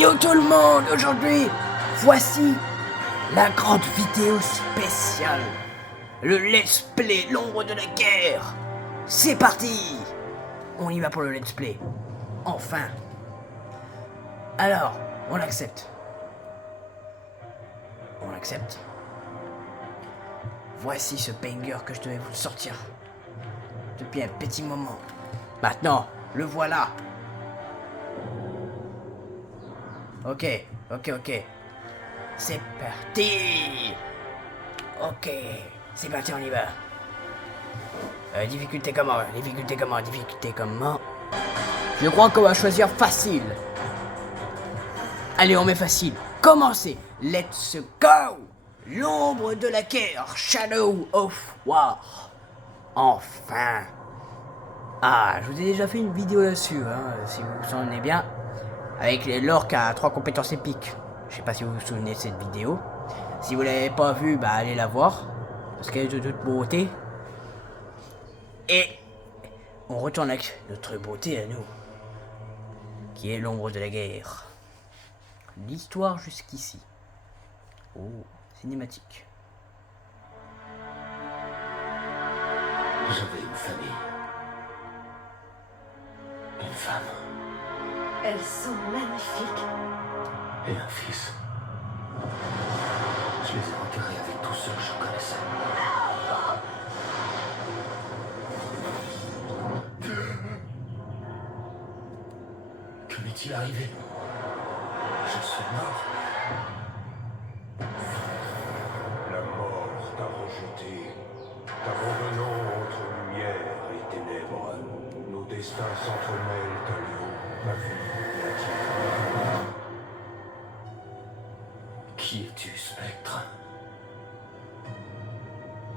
Yo tout le monde, aujourd'hui, voici la grande vidéo spéciale. Le let's play l'ombre de la guerre. C'est parti. On y va pour le let's play. Enfin. Alors, on accepte. On accepte. Voici ce banger que je devais vous sortir depuis un petit moment. Maintenant, le voilà. Ok. C'est parti. Ok. C'est parti, on y va. Difficulté comment? Je crois qu'on va choisir facile. Allez, on met facile. Commencez. Let's go. L'ombre de la guerre. Shadow of War. Enfin. Ah, je vous ai déjà fait une vidéo là-dessus, si vous vous souvenez bien. Avec l'orque à 3 compétences épiques. Je sais pas si vous vous souvenez de cette vidéo. Si vous l'avez pas vue, bah allez la voir. Parce qu'elle est de toute beauté. Et on retourne avec notre beauté à nous. Qui est l'ombre de la guerre. L'histoire jusqu'ici. Oh, cinématique. J'avais une famille. Une femme. Elles sont magnifiques. Et un fils. Je les ai enterrés avec tous ceux que je connaissais. Que m'est-il arrivé? Je suis mort. La mort t'a rejeté, t'abandonnant entre lumière et ténèbres. Nos destins s'entremêlent à Lyon, ma vie et la tienne. Qui es-tu, spectre?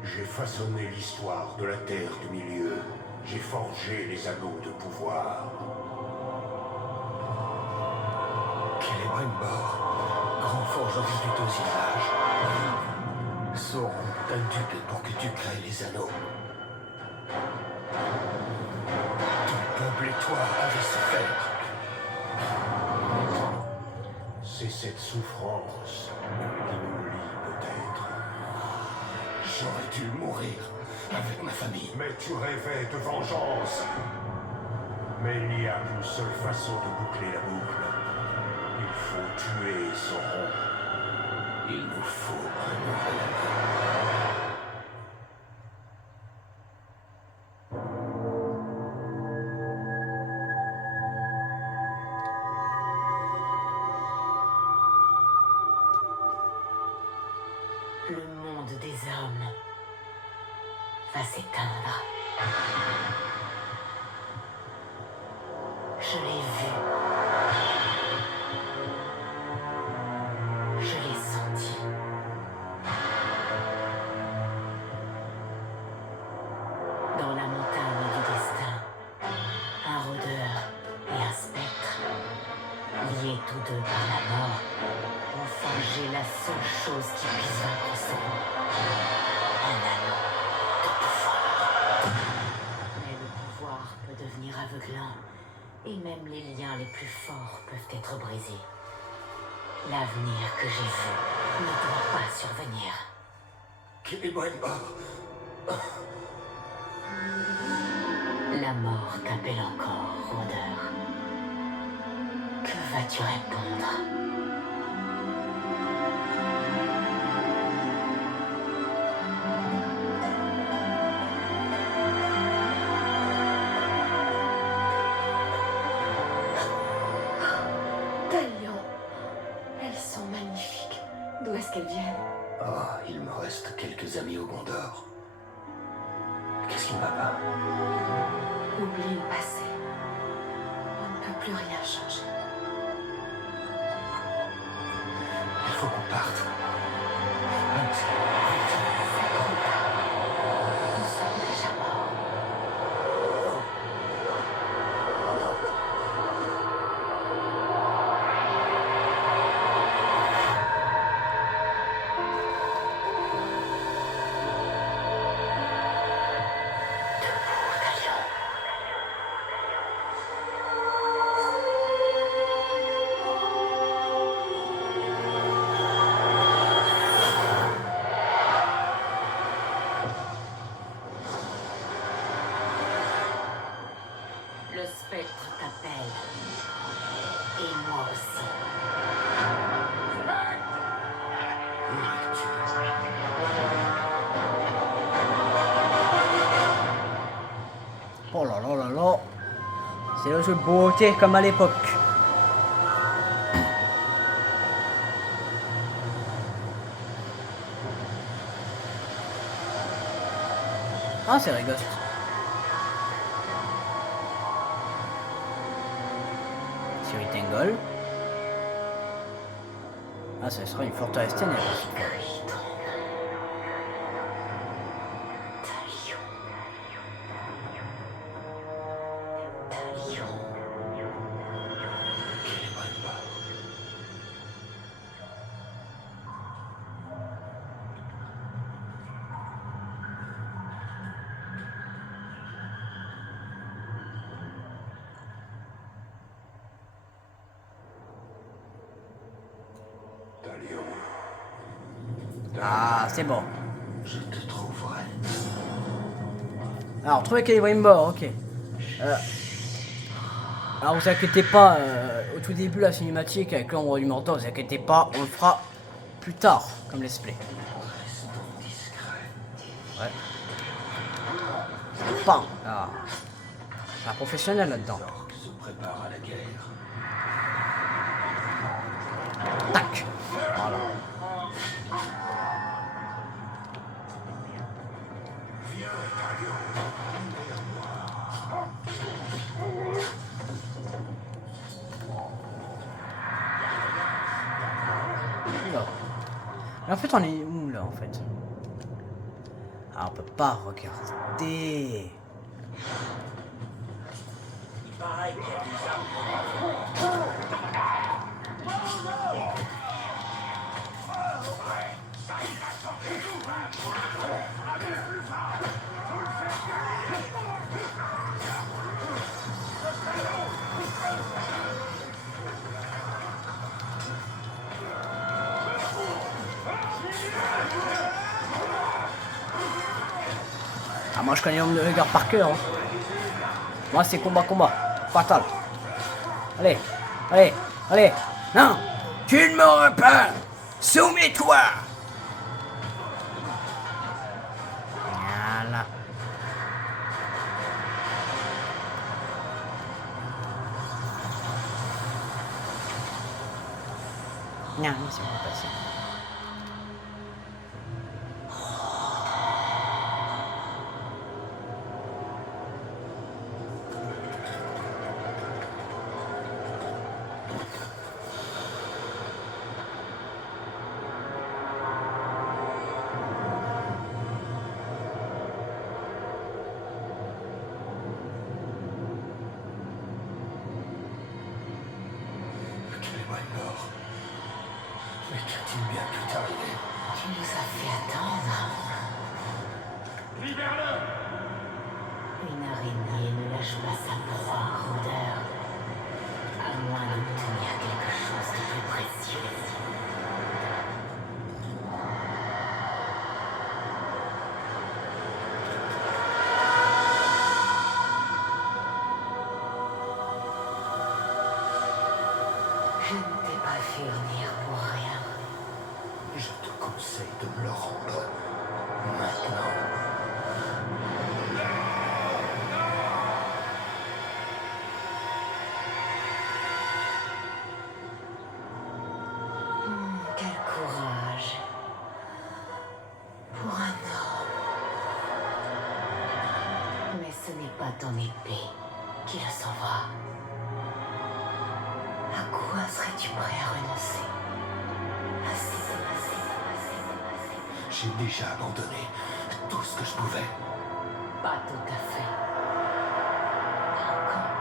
J'ai façonné l'histoire de la Terre du Milieu. J'ai forgé les anneaux de pouvoir. Celebrimbor, grand forgeron du deuxième âge. Sauron t'a dupé pour que tu crées les anneaux. Ton peuple et toi avez souffert. C'est cette souffrance qui nous lie peut-être. J'aurais dû mourir avec ma famille. Mais tu rêvais de vengeance. Mais il n'y a qu'une seule façon de boucler la boucle. Il faut tuer Sauron. Il nous faut un nouvel ami. Le monde des hommes va s'éteindre. Je l'ai vu. Je l'ai senti. Dans la montagne du destin, un rôdeur et un spectre, liés tous deux par la mort, ont forgé la seule chose qui puisse vaincre Sauron. Un anneau de pouvoir. Mais le pouvoir peut devenir aveuglant, et même les liens les plus forts peuvent être brisés. L'avenir que j'ai vu ne doit pas survenir. Celebrimbor, La mort t'appelle encore, rôdeur. Que vas-tu répondre? Talion, elles sont magnifiques. D'où est-ce qu'elles viennent? oh, il me reste quelques amis au Gondor. Qu'est-ce qui ne va pas? Oublie le passé. On ne peut plus rien changer. Il faut qu'on parte. Vite. Nous sommes déjà morts. Debout, Talion. aussi. Oh là là là là. C'est le jeu de beauté comme à l'époque. Ah, c'est rigolo. Sur Itengol. Ah, ce sera une forteresse ténèbres. Talion. Ah, c'est bon. Je te trouverai. Alors, trouver Celebrimbor, ok. Alors, vous inquiétez pas, au tout début, la cinématique avec l'ombre du mentor, vous inquiétez pas, on le fera plus tard, comme let's play. Restons discrets. Ouais. Bam. Ah. C'est un professionnel là-dedans. L'orque se prépare à la guerre. Tac. Voilà. Oula. Mais en fait, on est où là en fait? Ah, on peut pas regarder. Ah, moi je connais le gars par cœur. Hein. Moi c'est combat, fatal. Allez, allez, allez. Non, tu ne m'auras pas. Soumets-toi. Voilà. Non, c'est pas passé. Clémenor. Mais qu'a-t-il bien pu t'arriver? Tu nous as fait attendre. Libère-le! Une araignée ne lâche pas sa proie, rôdeur. À moins d'obtenir quelque chose de plus précieux. Je ne t'ai pas fait venir pour rien. Je te conseille de me le rendre. Maintenant. Quel courage. Pour un homme. Mais ce n'est pas ton épée qui le sauvera. À quoi serais-tu prêt à renoncer? Assez. J'ai déjà abandonné tout ce que je pouvais. Pas tout à fait. Pas encore.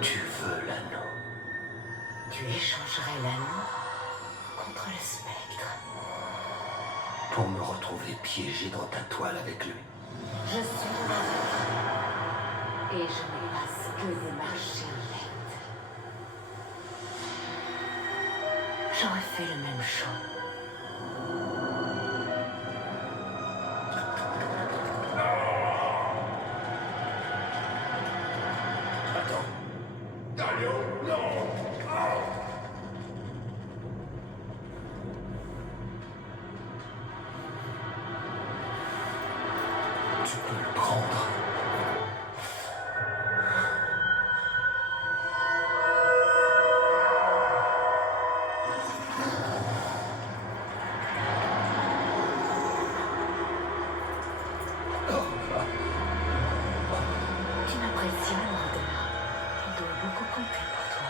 Tu veux l'anneau? Tu échangerais l'anneau contre le spectre. Pour me retrouver piégé dans ta toile avec lui. Je suis avec lui. Et je ne passe que des marchés lents. J'aurais fait le même choix. apprécies la Marauder. Il doit beaucoup compter pour toi.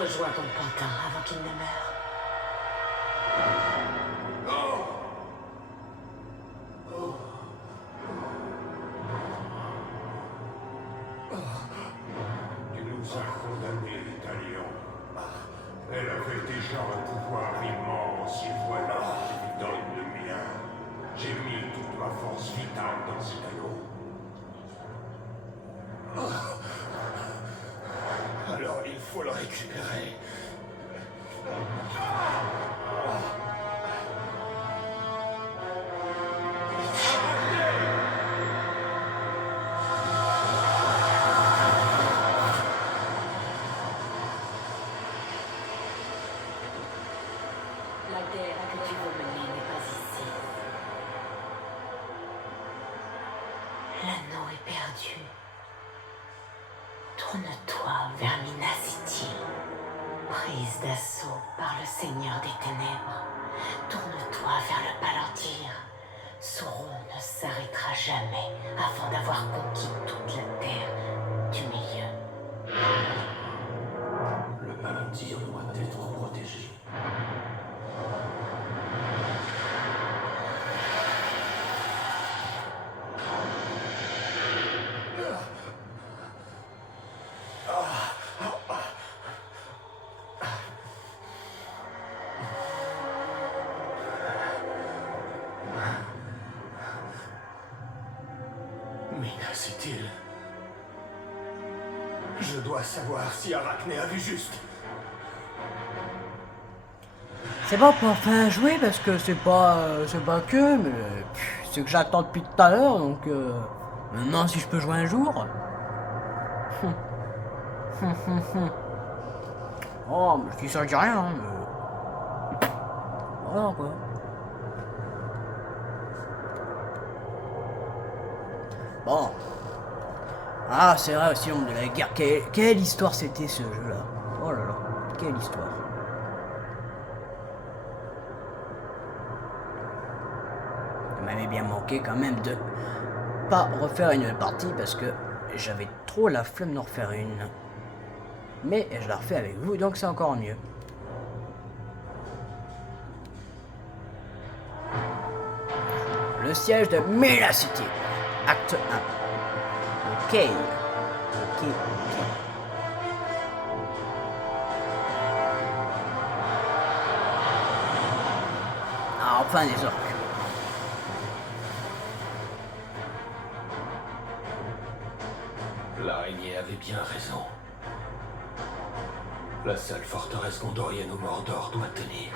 Rejoins ton pantin avant qu'il ne meure. Tu nous as condamnés, Talion. Elle avait déjà un pouvoir immense et voilà qui lui donne le mien. J'ai mis toute ma force vitale dans cet anneau. Alors il faut le récupérer. La guerre que tu veux mener n'est pas ici. L'anneau est perdu. Tourne-toi vers Minas City. Prise d'assaut par le Seigneur des Ténèbres. Tourne-toi vers le Palantir. Sauron ne s'arrêtera jamais avant d'avoir conquis toute la terre du milieu. Le Palantir doit être protégé. Minas Ithil. Je dois savoir si Arachné a vu juste. C'est pas pour faire jouer parce que c'est pas que, mais c'est que j'attends depuis tout à l'heure, donc maintenant si je peux jouer un jour. Oh, mais je dis ça, je dis rien, hein, mais... Voilà quoi. Bon. Ah, c'est vrai aussi, l'ombre de la guerre. Quelle histoire c'était ce jeu-là. Oh là là, quelle histoire. Il m'avait bien manqué quand même de pas refaire une partie parce que j'avais trop la flemme d'en refaire une. Mais je la refais avec vous, donc c'est encore mieux. Le siège de Minas City. Acte 1. Ok. Ok. Ah, enfin des orques. L'araignée avait bien raison. La seule forteresse gondorienne au Mordor doit tenir.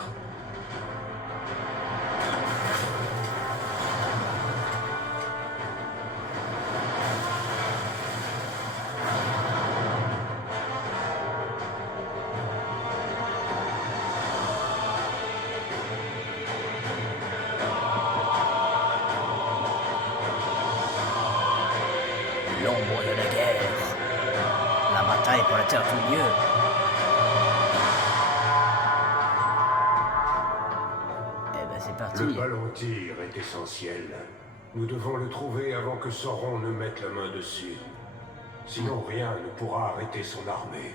L'ombre de la guerre. La bataille pour la terre du milieu. Eh ben c'est parti. Le Palantir est essentiel. Nous devons le trouver avant que Sauron ne mette la main dessus. Sinon rien ne pourra arrêter son armée.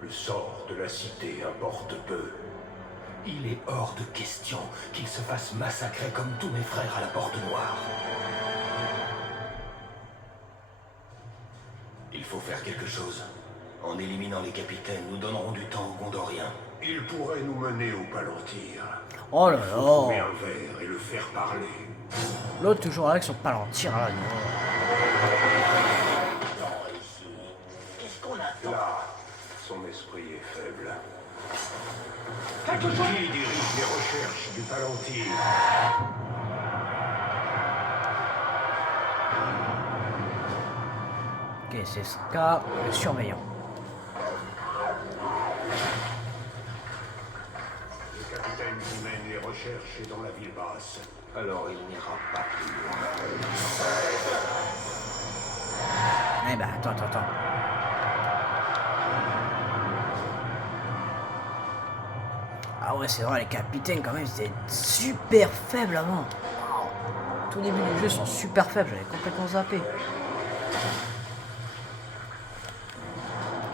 Le sort de la cité importe peu. Il est hors de question qu'il se fasse massacrer comme tous mes frères à la Porte Noire. Il faut faire quelque chose. En éliminant les capitaines, nous donnerons du temps aux Gondoriens. Il pourrait nous mener au Palantir. Oh là Il faut trouver là. un verre et le faire parler. L'autre toujours avec son palantir là. Qu'est-ce qu'on attend? Là, son esprit est faible. Qui dirige les recherches du Palantir? Ok, c'est ce cas, le surveillant. Le capitaine qui mène les recherches est dans la ville basse. Alors il n'ira pas plus loin. Eh ben, attends. Ah ouais, c'est vrai, les capitaines, quand même, ils étaient super faibles avant. Wow. tout début du jeu sont super faibles, j'avais complètement zappé.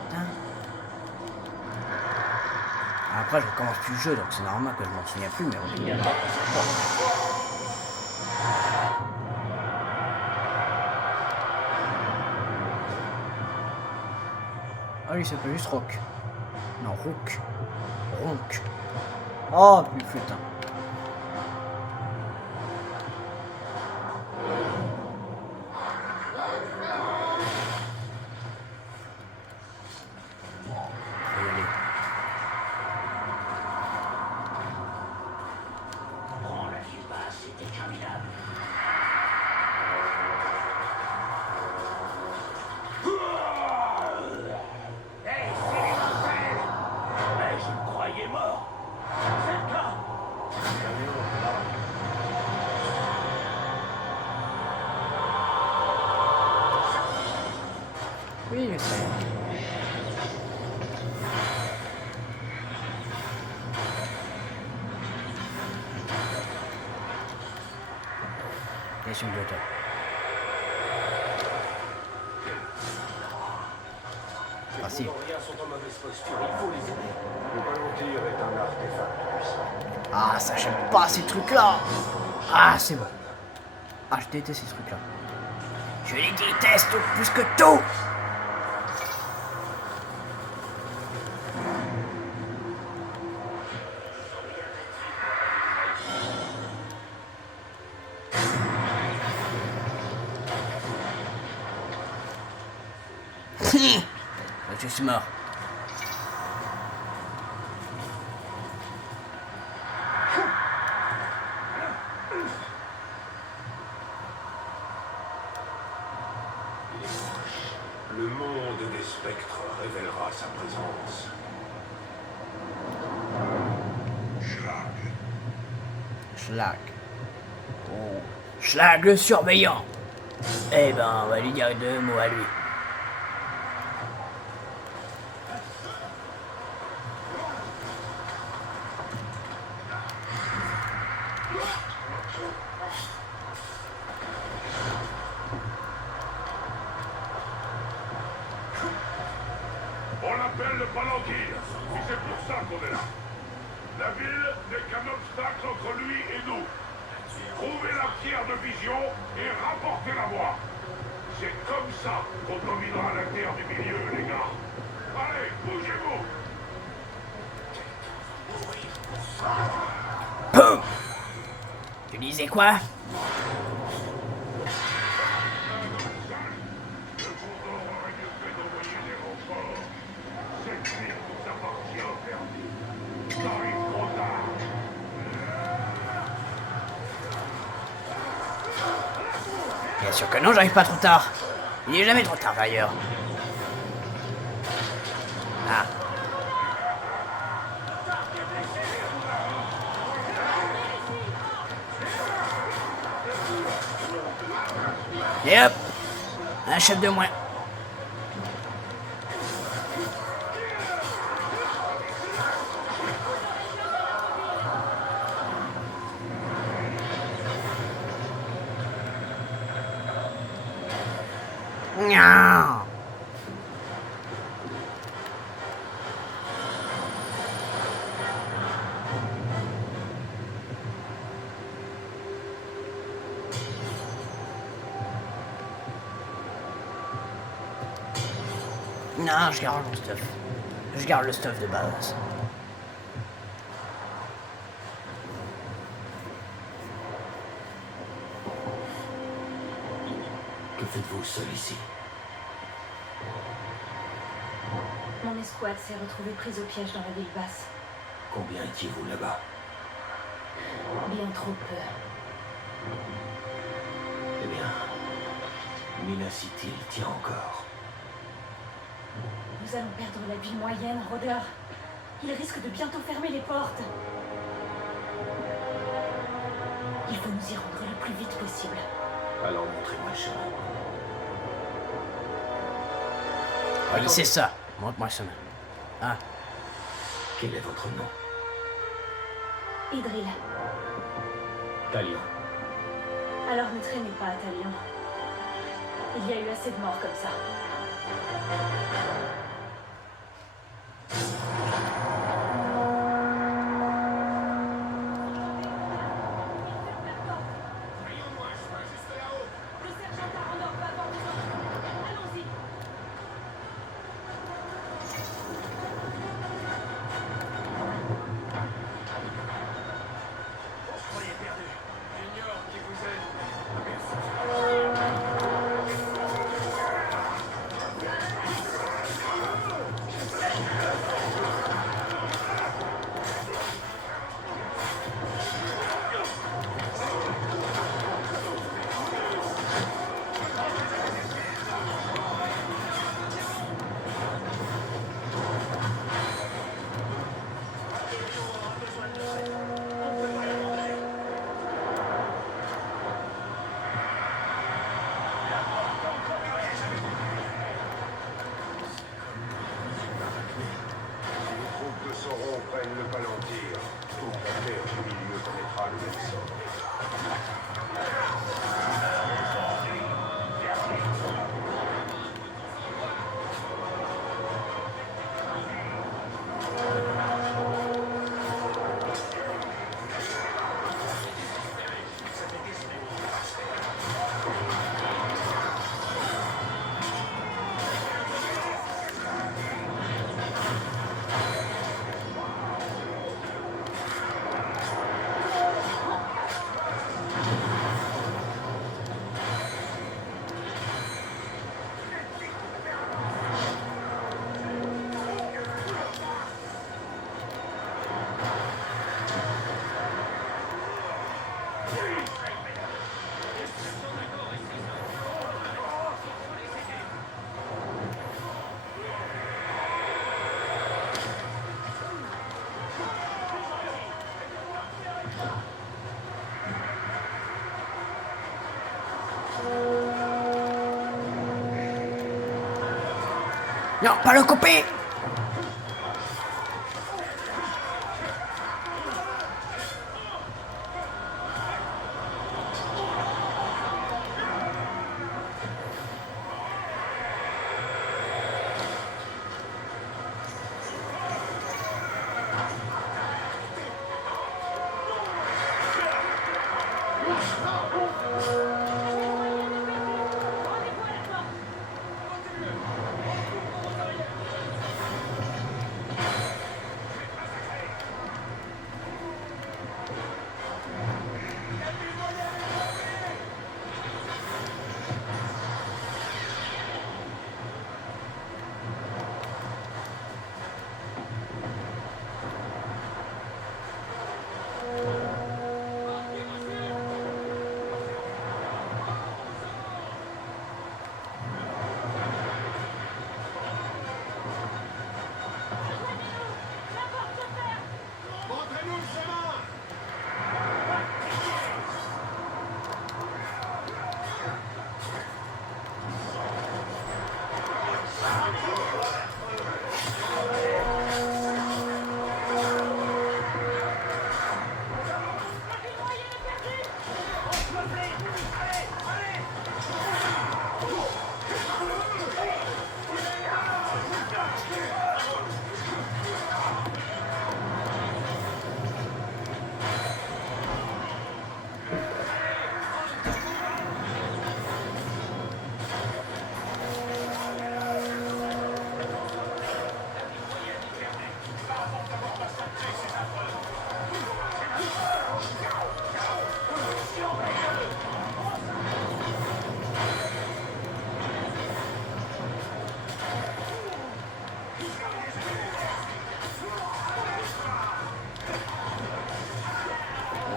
Putain. Après, je recommence plus le jeu, donc c'est normal que je m'en souviens plus, mais on va. Ah lui, il s'appelle juste Rock. Non, Rook. Ronk. Oh, putain. Oui, je sais. Question de toi. Ah si. Sont en mauvaise posture, il faut les aider. Le volontaire est un artefact puissant. Ah, ça j'aime pas ces trucs-là. Ah, c'est bon. Ah, je déteste ces trucs-là. Je les déteste plus que tout. Je suis mort. Le monde des spectres révélera sa présence. Schlag. Oh. Schlag le surveillant. Eh ben, on va lui dire deux mots à lui. On l'appelle le Palantir, et c'est pour ça qu'on est là. La ville n'est qu'un obstacle entre lui et nous. Trouvez la pierre de vision et rapportez la moi. C'est comme ça qu'on dominera la terre du milieu, les gars. Allez, bougez-vous. Boum. Tu disais quoi? Le Condor aurait mieux fait d'envoyer des renforts. Cette ville nous appartient perdu. Ça arrive trop tard. Bien sûr que non, j'arrive pas trop tard. Il est jamais trop tard d'ailleurs. Ah. Et hop, un chef de moins. Nya. Non, je garde mon stuff. Je garde le stuff de base. Que faites-vous seul ici? Mon escouade s'est retrouvée prise au piège dans la ville basse. Combien étiez-vous là-bas? Bien trop peu. Eh bien, Mina City tient encore. Nous allons perdre la ville moyenne, rôdeur. Il risque de bientôt fermer les portes. Il faut nous y rendre le plus vite possible. Alors montrez-moi le chemin. Oui, c'est ça. Montre-moi le chemin. Ah, Quel est votre nom? Idril, Talion. Alors ne traînez pas à Talion. Il y a eu assez de morts comme ça. Sauron prennent le Palantir. Toute la terre du milieu connaîtra le même sort. Non, pas le couper.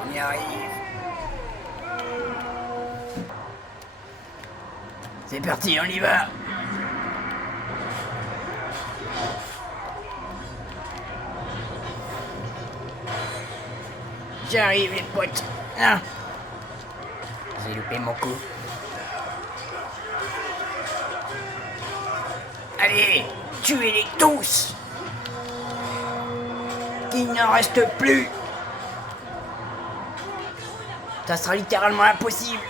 On y arrive. C'est parti, on y va. J'arrive les potes. Ah. J'ai loupé mon coup. Allez, tuez-les tous. Qu'il n'en reste plus. Ça sera littéralement impossible.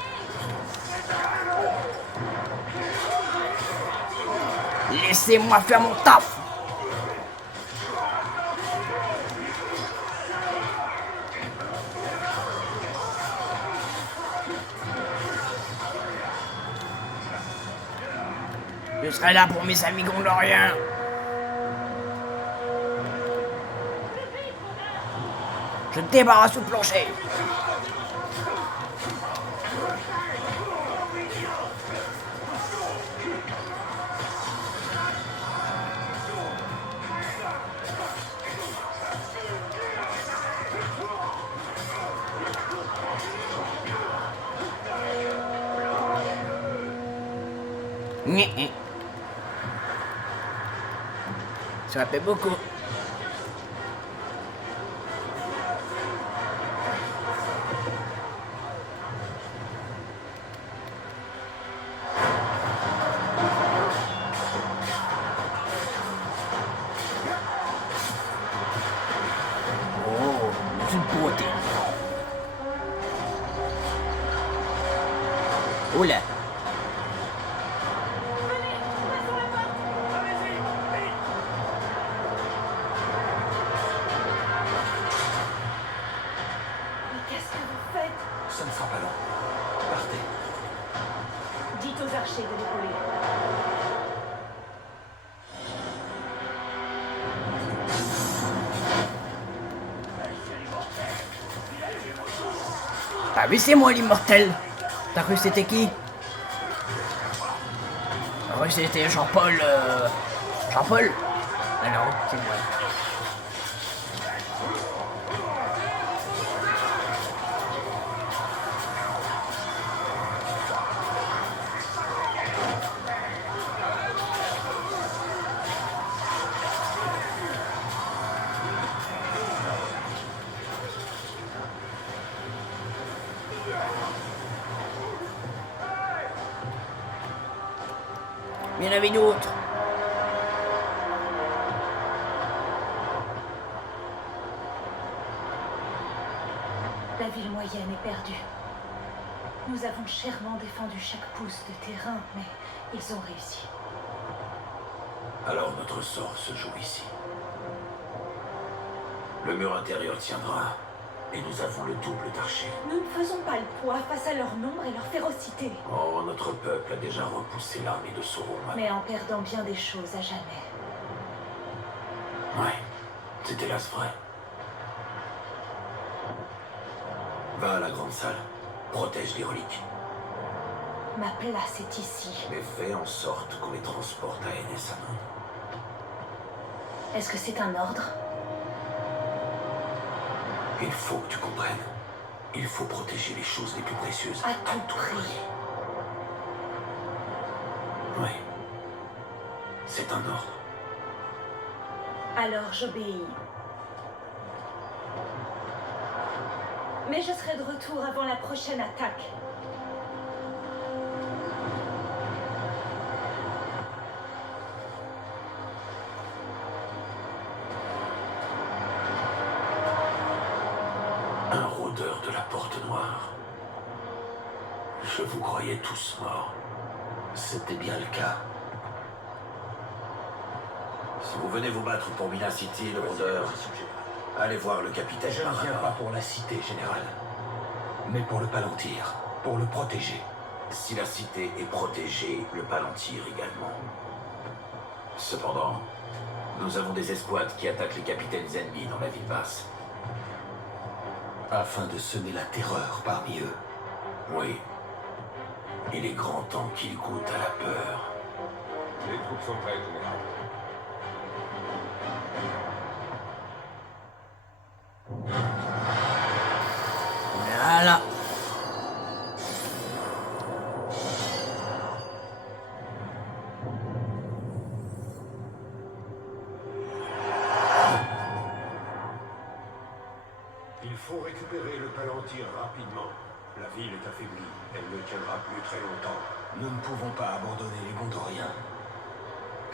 Laissez-moi faire mon taf. Je serai là pour mes amis gondoriens. Je débarrasse le plancher. Ça fait beaucoup. Oh, c'est une beauté. Oula. Ça ne sera pas long. Partez. Dites aux archers de l'épauler. T'as vu, c'est moi l'immortel. T'as cru que c'était qui? T'as cru que c'était Jean-Paul Jean-Paul? Ah non, c'est moi. Il y en avait d'autres. La ville moyenne est perdue. Nous avons chèrement défendu chaque pouce de terrain, mais ils ont réussi. Alors notre sort se joue ici. Le mur intérieur tiendra, et nous avons le double d'archers. Nous ne faisons pas le poids face à leur nombre et leur férocité, Oh, notre peuple a déjà repoussé l'armée de Sauron. mais en perdant bien des choses à jamais. Ouais, c'est hélas vrai. Va à la grande salle, protège les reliques, Ma place est ici. mais fais en sorte qu'on les transporte à Enesanon. Est-ce que c'est un ordre? Il faut que tu comprennes. Il faut protéger les choses les plus précieuses. À tout prix. Oui. C'est un ordre. Alors j'obéis. Mais je serai de retour avant la prochaine attaque. Un rôdeur de la Porte Noire. Je vous croyais tous morts. C'était bien le cas. Si vous venez vous battre pour Minas City, le rôdeur, allez voir le capitaine. Je ne viens Marana. pas pour la cité, général, mais pour le Palantir, pour le protéger. Si la cité est protégée, le Palantir également. Cependant, nous avons des escouades qui attaquent les capitaines ennemis dans la ville basse. Afin de semer la terreur parmi eux. Oui. Il est grand temps qu'ils goûtent à la peur. Les troupes sont prêtes, général. Voilà. Il faut récupérer le Palantir rapidement. La ville est affaiblie. Elle ne tiendra plus très longtemps. Nous ne pouvons pas abandonner les Gondoriens.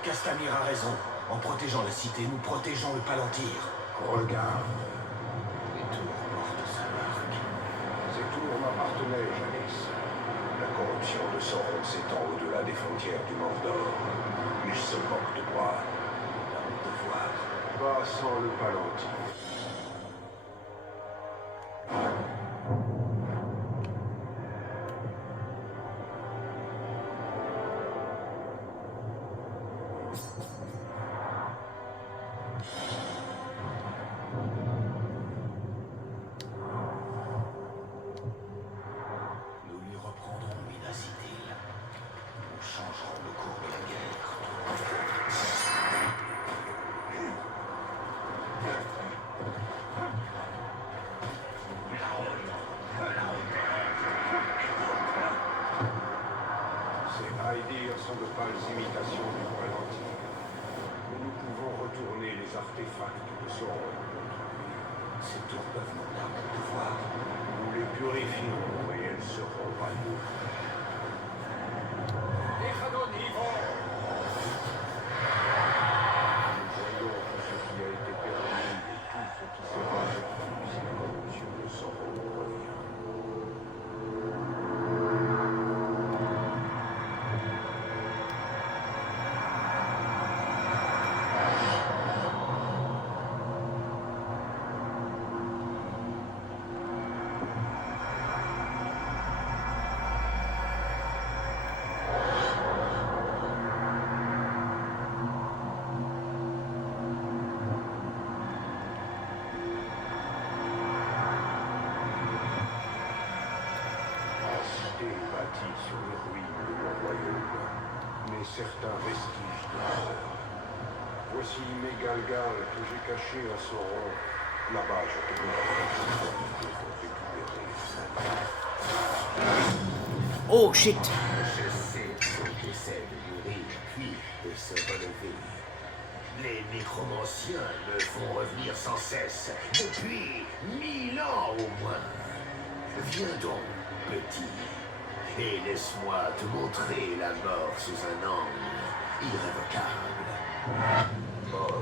Castamir a raison. En protégeant la cité, nous protégeons le Palantir. Regarde. Les tours portent sa marque. Ces tours m'appartenaient, Janice. La corruption de Sauron s'étend au-delà des frontières du Mordor. Puis seulement porte-bras, d'un devoir. Pas sans le palantir. Nous lui reprendrons Minas Ithil. Nous changerons le cours de la guerre. Ces Aedyr sont de pâles imitations du palantir. Mais nous pouvons retourner les artefacts de Sauron. Ces tours peuvent nous dar notre devoir. Nous les purifierons et elles seront à nous. Nous voyons tout ce qui a été permis et tout ce qui sera refusé quand Dieu de Sauron revient. Bâtie sur les ruines de mon royaume, mais certains vestiges demeurent. Voici Mégalgal que j'ai caché à Sauron. Là-bas, je te donnerai la possibilité de récupérer. Oh shit. Je sais qu'ils essaient de mourir puis de se relever. Les nécromanciens me font revenir sans cesse, depuis 1000 ans au moins. Viens donc, petit, et laisse-moi te montrer la mort sous un angle irrévocable. Mort.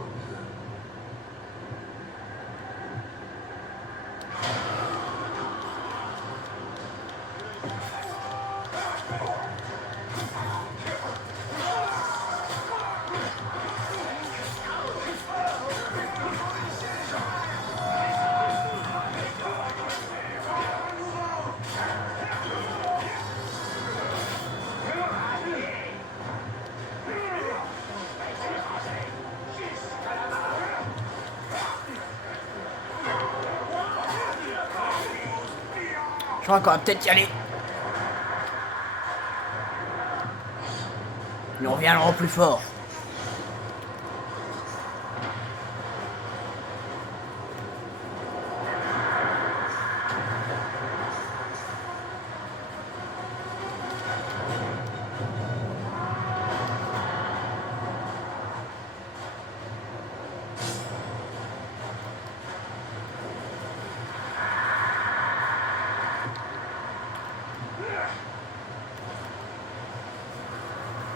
Je crois qu'on va peut-être y aller. Nous reviendrons plus fort.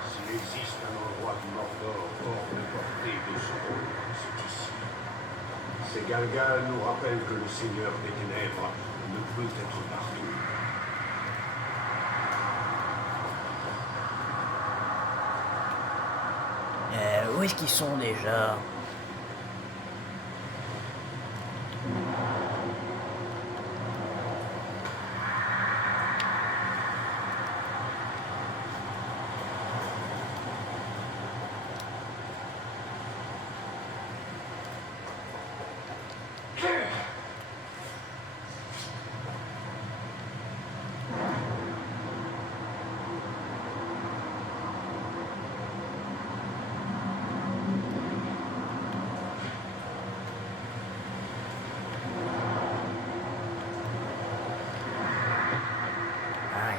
S'il existe un endroit du Mordor hors de portée de Sauron, c'est ici. Ces Galgal nous rappellent que le Seigneur des Ténèbres ne peut être partout. Où est-ce qu'ils sont déjà?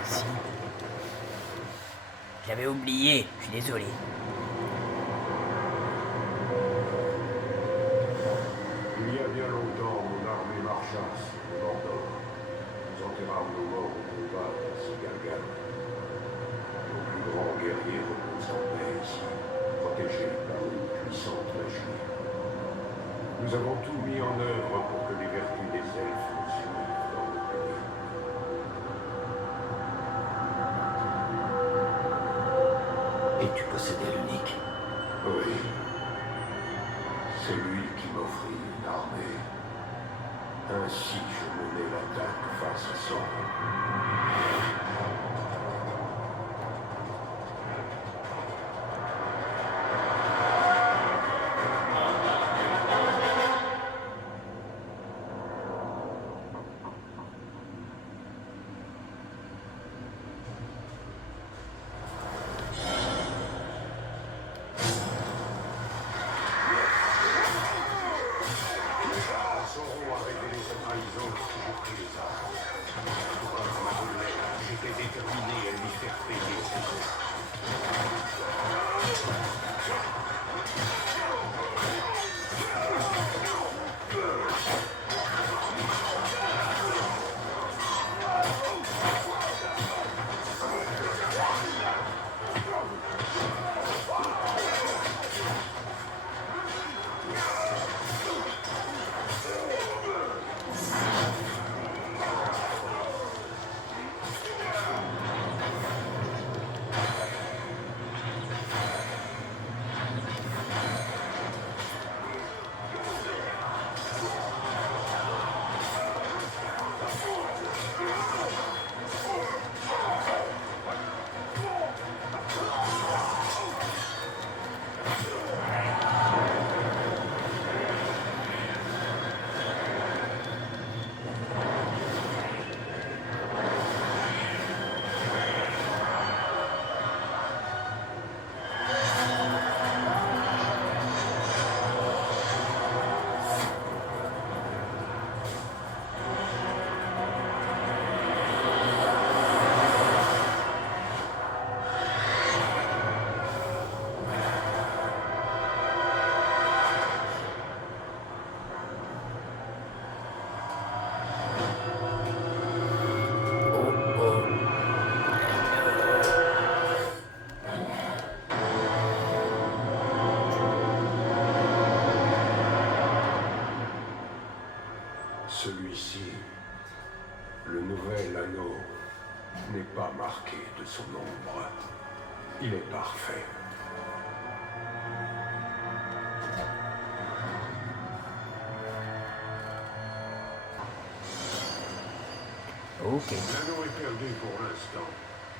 Ici. J'avais oublié, je suis désolé. Il y a bien longtemps, mon armée marcha sur le Mordor. Nous enterrâmes nos morts au combat de ces Galgal. Nos plus grands guerriers reposent en paix ici, protégés par une puissante magie. Nous avons tout mis en œuvre pour que les vertus des elfes nous suivent dans le pays. Et tu possédais l'unique. Oui. C'est lui qui m'offrit une armée. Ainsi, je menais l'attaque face à Sauron. Sauron a révélé sa trahison lorsque j'ai pris les armes. Tout comme ma volée, j'étais déterminé à lui faire payer ses actes. Celui-ci, le nouvel anneau, n'est pas marqué de son ombre. Il est parfait. Ok. L'anneau est perdu pour l'instant,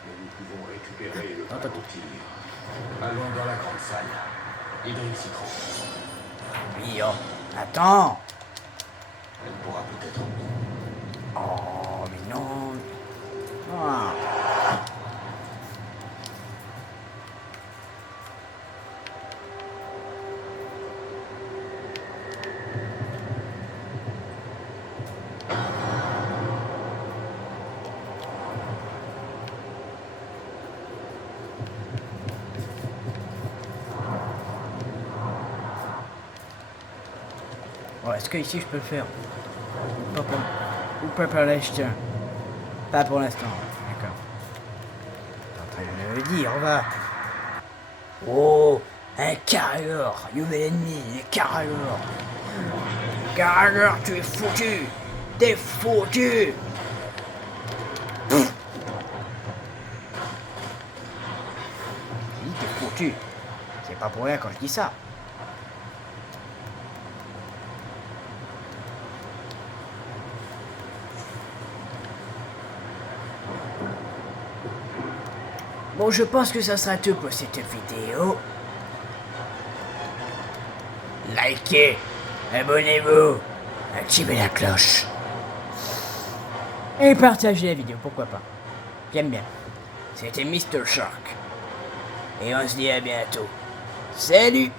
mais nous pouvons récupérer le Attends. palantir. Allons dans la grande salle. Idric s'y trouve. Oui, oh. Attends. Elle pourra peut-être... Oh, mais non. Ah. Bon, est-ce que ici je peux le faire? Pas pour... Ou pas pour l'instant? Pas pour l'instant, d'accord. T'es en train de me le dire, on va. Oh, un carrure, nouvel ennemi, un carrure. Carrure, tu es foutu. T'es foutu. Oui, t'es foutu. C'est pas pour rien quand je dis ça. Bon, je pense que ça sera tout pour cette vidéo. Likez, abonnez-vous, activez la cloche. Et partagez la vidéo, pourquoi pas. J'aime bien. C'était Mr. Shark. Et on se dit à bientôt. Salut!